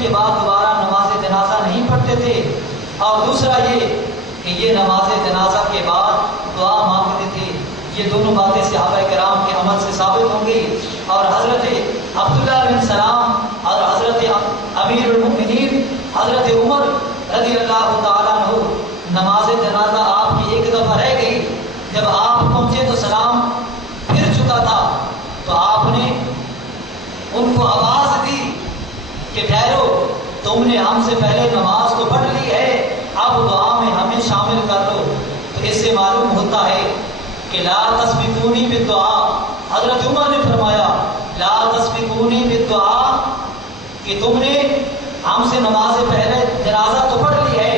کے بعد دوبارہ نماز جنازہ نہیں پڑھتے تھے، اور دوسرا یہ کہ یہ نماز جنازہ کے بعد دعا مانگتے تھے۔ یہ دونوں باتیں صحابہ کرام کے عمل سے ثابت ہوں گی، اور حضرت عبداللہ بن سلام اور حضرت امیر المؤمنین حضرت عمر رضی اللہ تعالیٰ عنہ، نماز جنازہ آپ کی ایک دفعہ رہ گئی، جب آپ پہنچے تو سلام پھر چکا تھا، تو آپ نے ان کو آواز دی کہ ٹھہرو، تم نے ہم سے پہلے نماز تو پڑھ لی ہے، اب دعا میں ہمیں شامل کر لو۔ تو اس سے معلوم ہوتا ہے کہ لا تسبقونی بالدعاء، حضرت عمر نے فرمایا لا تسبقونی بالدعاء، کہ تم نے ہم سے نماز پہلے جنازہ تو پڑھ لی ہے،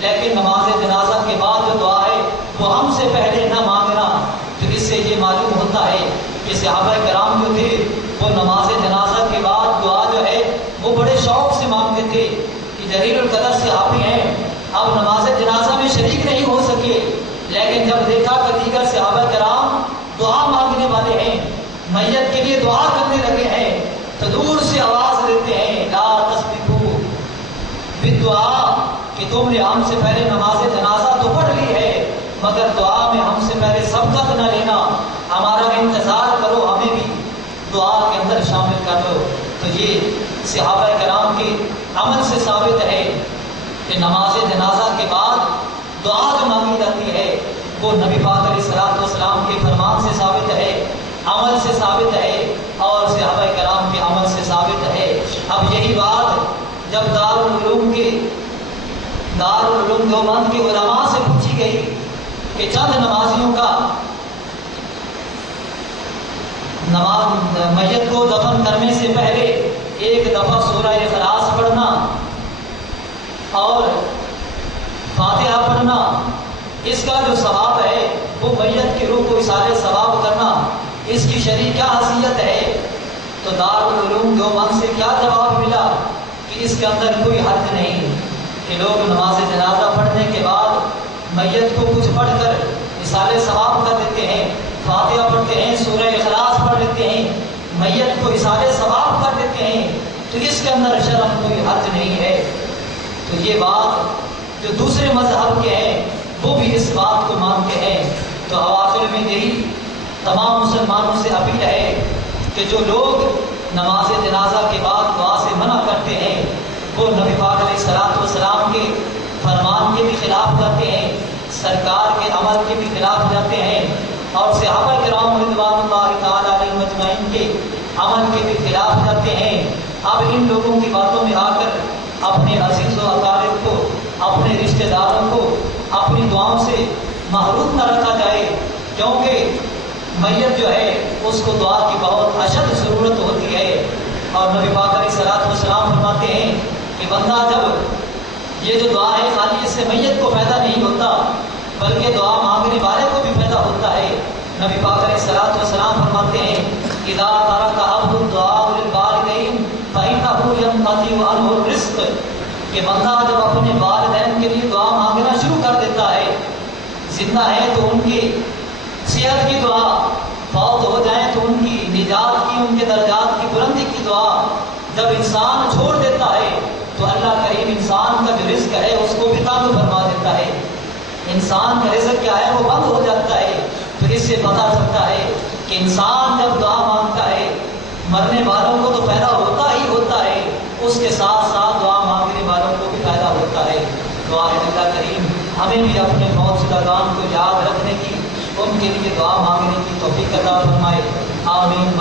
لیکن نماز جنازہ کے بعد جو دعا ہے وہ ہم سے پہلے نہ مانگنا۔ تو اس سے یہ معلوم ہوتا ہے کہ صحابہ کرام جو تھے وہ نماز جنازہ کے بعد دعا جو ہے وہ بڑے شوق سے مانگتے تھے کہ جلیل القدر صحابی ہیں، اب نماز جنازہ میں شریک نہیں ہو سکے، لیکن جب دیکھا کہ دیگر صحابہ کرام دعا مانگنے والے ہیں، میت کے لیے دعا کرنے لگے ہیں، تو دور سے آواز دیتے ہیں لا تسبقوا بالدعاء، کہ تم نے ہم سے پہلے نماز جنازہ تو پڑھ لی ہے، مگر دعا میں ہم سے پہلے سبقت نہ لینا، ہمارا انتظار کرو، ہمیں بھی دعا کے اندر شامل کر لو۔ تو یہ صحابہ کرام کے عمل سے ثابت ہے کہ نماز جنازہ کے بعد دعا جو مانگی جاتی ہے وہ نبی پاک علیہ الصلوۃ والسلام کے فرمان سے ثابت ہے، عمل سے ثابت ہے، اور صحابہ کرام کے عمل سے ثابت ہے۔ اب یہی بات جب دارالعلوم دیوبند کے علماء سے پوچھی گئی کہ چند نمازیوں کا میت کو دفن کرنے سے پہلے ایک دفعہ سورہ اخلاص پڑھنا اور فاتحہ پڑھنا، اس کا جو ثواب ہے وہ میت کی روح کو اصالہ ثواب کرنا، اس کی شرعی کیا حیثیت ہے؟ تو دارالعلوم دیوبند سے کیا جواب ملا کہ اس کے اندر کوئی حرج نہیں کہ لوگ نماز جنازہ پڑھنے کے بعد میت کو کچھ پڑھ کر اصالہ ثواب کر دیتے ہیں، فاتحہ پڑھتے ہیں، سورہ اخلاص پڑھ لیتے ہیں، میت کو اصالہ ثواب کر دیتے ہیں، تو اس کے اندر شرعاً کوئی حرج نہیں ہے۔ تو یہ بات جو دوسرے مذہب کے ہیں وہ بھی اس بات کو مانتے ہیں۔ تو آخر میں یہی تمام مسلمانوں سے اپیل ہے کہ جو لوگ نماز جنازہ کے بعد دعا سے منع کرتے ہیں وہ نبی پاک علیہ الصلوۃ والسلام کے فرمان کے بھی خلاف جاتے ہیں، سرکار کے عمل کے بھی خلاف جاتے ہیں، اور صحابہ کرام رضوان اللہ تعالیٰ علیہم اجمعین کے عمل کے بھی خلاف جاتے ہیں۔ اب ان لوگوں کی باتوں میں آ کر اپنے عزیز و اقارب کو، اپنے رشتہ داروں کو اپنی دعاؤں سے محروم نہ رکھا جائے، کیونکہ میت جو ہے اس کو دعا کی بہت اشد ضرورت ہوتی ہے، اور نبی پاک علیہ الصلوۃ والسلام فرماتے ہیں کہ بندہ جب یہ جو دعا ہے خالی اس سے میت کو فائدہ نہیں ہوتا بلکہ دعا مانگنے والے کو بھی فائدہ ہوتا ہے۔ نبی پاک علیہ الصلوۃ والسلام فرماتے ہیں اذا ترک عبد الدعاء للوالدین فإنه ينقطع عنه الرزق، کہ بندہ جب اپنے والدین کے لیے دعا مانگنا شروع کر دیتا ہے، زندہ ہے تو ان کی صحت کی دعا، فوت ہو جائیں تو ان کی نجات کی، ان کے درجات کی بلندی کی دعا جب انسان چھوڑ دیتا ہے تو اللہ کریم انسان کا جو رزق ہے اس کو بھی تنگ فرما دیتا ہے، انسان کا رزق کیا ہے وہ بند ہو جاتا ہے۔ تو اس سے پتہ چلتا ہے کہ انسان جب دعا مانگتا ہے مرنے والوں کو تو فائدہ ہوتا ہی ہوتا ہے، اس کے ساتھ ساتھ دعا مانگنے والوں کو بھی فائدہ ہوتا ہے۔ دعا اللہ کریم ہمیں بھی اپنے موت شدگان کو یاد رکھنے کی، ان کے لیے دعا مانگنے کی توفیق عطا فرمائے، آمین۔